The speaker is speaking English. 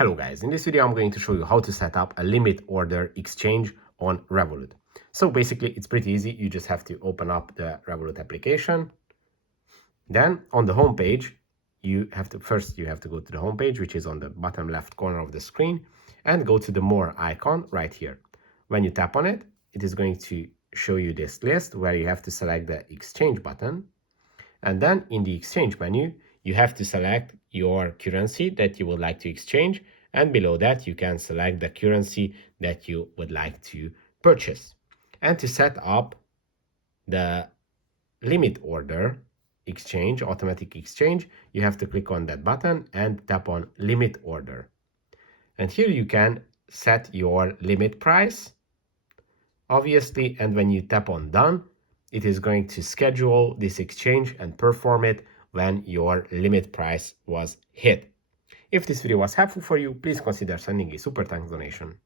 Hello guys, in this video I'm going to show you how to set up a limit order exchange on Revolut. So basically it's pretty easy. You just have to open up the Revolut application. Then on the home page, you have to go to the home page, which is on the bottom left corner of the screen, and go to the more icon right here. When you tap on it, it is going to show you this list where you have to select the exchange button. And then in the exchange menu, you have to select your currency that you would like to exchange. And below that, you can select the currency that you would like to purchase. And to set up the limit order exchange, automatic exchange, you have to click on that button and tap on limit order. And here you can set your limit price, obviously, and when you tap on done, it is going to schedule this exchange and perform it when your limit price was hit. If this video was helpful for you, please consider sending a super thanks donation.